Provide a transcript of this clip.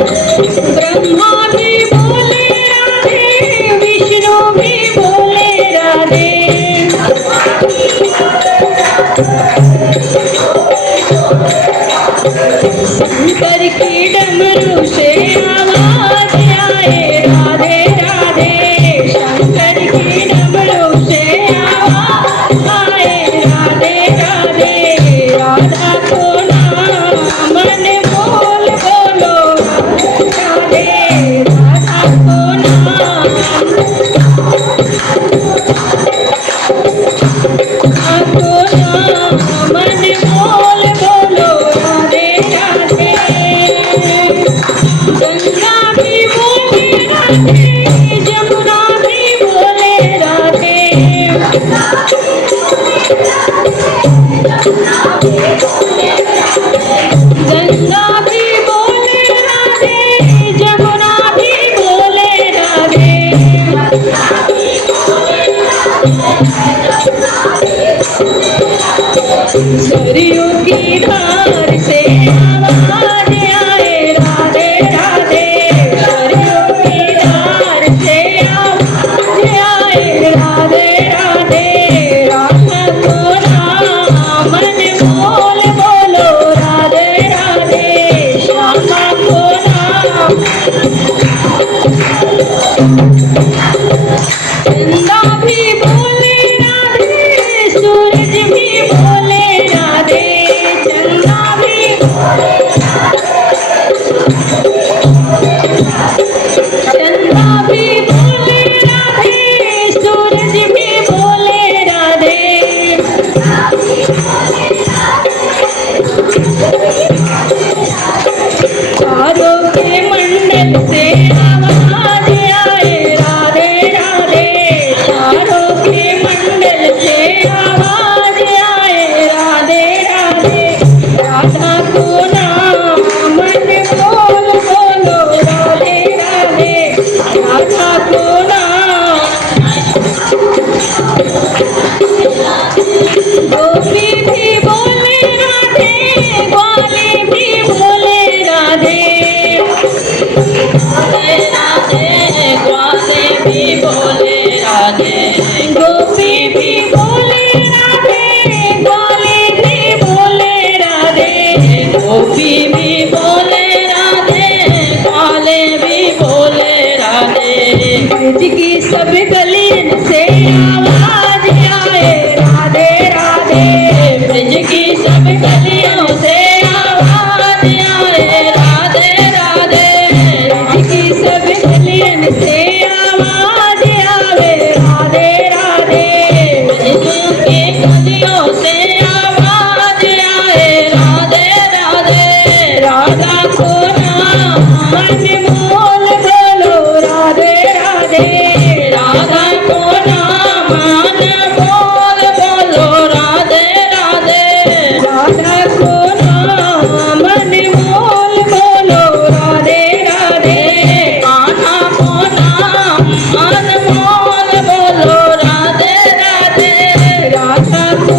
ब्रह्मा भी बोले राधे, विष्णु भी बोले राधे। शंकर की डमरू से आवाज आए राधे राधे। शंकर की डमरू से आवाज आए राधे राधे। राधा को नाम मन बोल बोलो राधे। राधा को नाम मन बोल बोलो राधे राधे। गंगा भी बोले राधे, जमुना भी बोले राधे। गंगा भी बोले राधे, जमुना भी बोले राधे। सरयू की धार से आवाज आए राधे राधे। सरयू की धार से आवाज आए राधे राधे। राधा को नाम मन बोल बोलो राधे राधे। श्यामा को नाम चंदा भी बोले राधे, सूरज भी बोले राधे। चंदा भी चंदा भी बोले राधे, सूरज भी बोले राधे। तारों के मंडल से आवाज आए राधे राधे। तारों के मंडल से आवाज आए राधे राधे। राधा को नाम मन बोल बोलो राधे राधे। राधा को नाम गोपी भी बोले राधे, ग्वाले भी बोले राधे। राधे ग्वाले भी बोले राधे। गोपी भी बोले राधे, ग्वाले भी बोले राधे। गोपी भी बोले राधे, ग्वाले भी बोले राधे। ब्रज की सब गलियन से आवाज आए राधे राधे। ब्रज की सब गलियों से आवाज आए राधे राधे। ब्रज की सब गलियन से आवाज आवे राधे राधे। ब्रज की गलियों से आवाज आए राधे राधे। राधा को नाम मन बोल बोलो राधे राधे। राधा को नाम मन बोल बोलो राधे राधे। राधा को नाम मन बोल बोलो राधे राधे। कान्हा को नाम मन बोल बोलो राधे राधे। राधा को